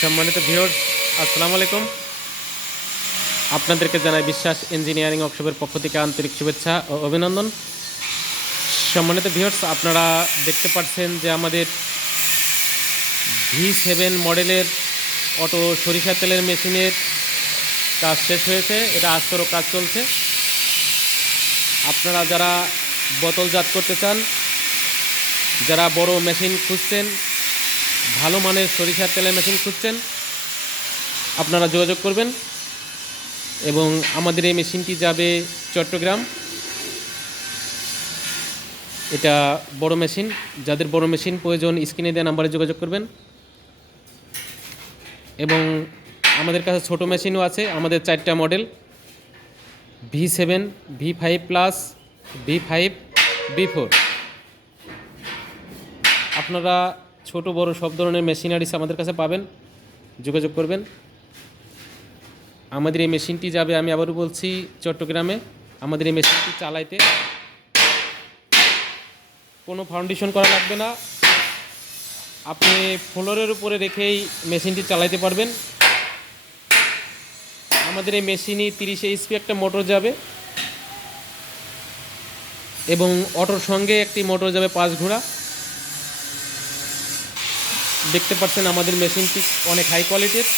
সম্মানিত ভিউয়ার্স, আসসালামু আলাইকুম। আপনাদেরকে জানাই বিশ্বাস ইঞ্জিনিয়ারিং ওয়ার্কশপের পক্ষ থেকে আন্তরিক শুভেচ্ছা ও অভিনন্দন। সম্মানিত ভিউয়ার্স, আপনারা দেখতে পাচ্ছেন যে আমাদের ভি সেভেন মডেলের অটো সরিষা তেলের মেশিনের কাজ শেষ হয়েছে, এটা আস্তরও কাজ চলছে। আপনারা যারা বোতলজাত করতে চান, যারা বড় মেশিন খুঁজছেন ভালো মানের সরিষার তেলের মেশিন খুঁজছেন, আপনারা যোগাযোগ করবেন এবং আমাদের এই মেশিনটি যাবে চট্টগ্রাম। এটা বড় মেশিন যাদের বড় মেশিন প্রয়োজন স্ক্রিনে দেওয়া নাম্বারে যোগাযোগ করবেন। এবং আমাদের কাছে ছোট মেশিনও আছে, আমাদের চারটা model V seven V five plus V five V four আপনারা ছোট বড় সব ধরনের মেশিনারিস আমাদের কাছে পাবেন। যোগাযোগ করবেন। আমাদের এই মেশিনটি যাবে, আমি আবারও বলছি, চট্টগ্রামে। আমাদের এই মেশিনটি চালাইতে কোনো ফাউন্ডেশন করা লাগবে না। আপনি ফ্লোরের উপরে রেখেই মেশিনটি চালাইতে পারবেন। আমাদের এই মেশিনই তিরিশে ইস্পি একটা মোটর যাবে। এবং অটোর সঙ্গে একটি মোটর যাবে পাঁচ ঘোড়া। দেখতে পাচ্ছেন আমাদের মেশিনটি অনেক হাই কোয়ালিটির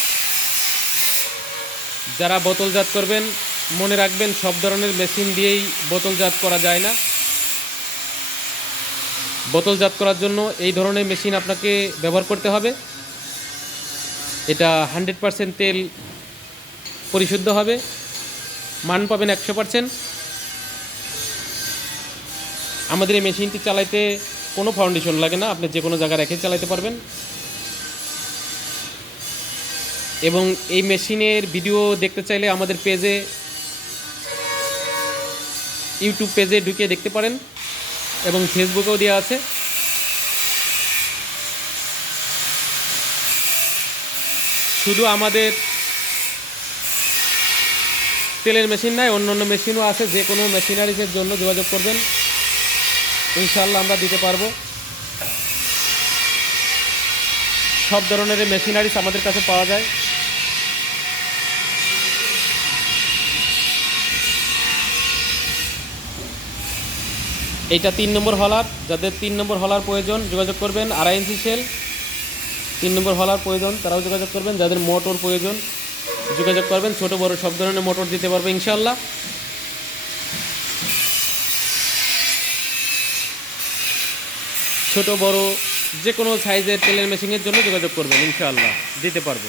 যারা বোতলজাত করবেন, মনে রাখবেন সব ধরনের মেশিন দিয়েই বোতলজাত করা যায় না। বোতলজাত করার জন্য এই ধরনের মেশিন আপনাকে ব্যবহার করতে হবে। এটা হান্ড্রেড পারসেন্ট তেল পরিশুদ্ধ হবে। মান পাবেন একশো পারসেন্ট। আমাদের এই মেশিনটি চালাইতে কোনো ফাউন্ডেশন লাগে না। আপনি যে কোনো জায়গায় রেখে চালাতে পারবেন। এবং এই মেশিনের ভিডিও দেখতে চাইলে আমাদের পেজে ইউটিউব পেজে ঢুকে দেখতে পারেন এবং ফেসবুকেও দেওয়া আছে। শুধু আমাদের তেলের মেশিন নয় অন্য অন্য মেশিনও আছে, যে কোনো মেশিনারিজের জন্য যোগাযোগ করবেন। ইনশাল্লাহ আমরা দিতে পারব। সব ধরনের মেশিনারিজ আমাদের কাছে পাওয়া যায়। এইটা তিন নম্বর হলার, যাদের তিন নম্বর হলার প্রয়োজন, যোগাযোগ করবেন আড়াই ইঞ্চি সেল তিন নম্বর হলার প্রয়োজন, তারাও যোগাযোগ করবেন, যাদের মোটর প্রয়োজন, যোগাযোগ করবেন। ছোট, বড়, সব ধরনের মোটর দিতে পারবে ইনশাল্লাহ ছোট, বড় যে কোনো সাইজের তেলের মেশিনের জন্য যোগাযোগ করবেন ইনশাআল্লাহ, দিতে পারব।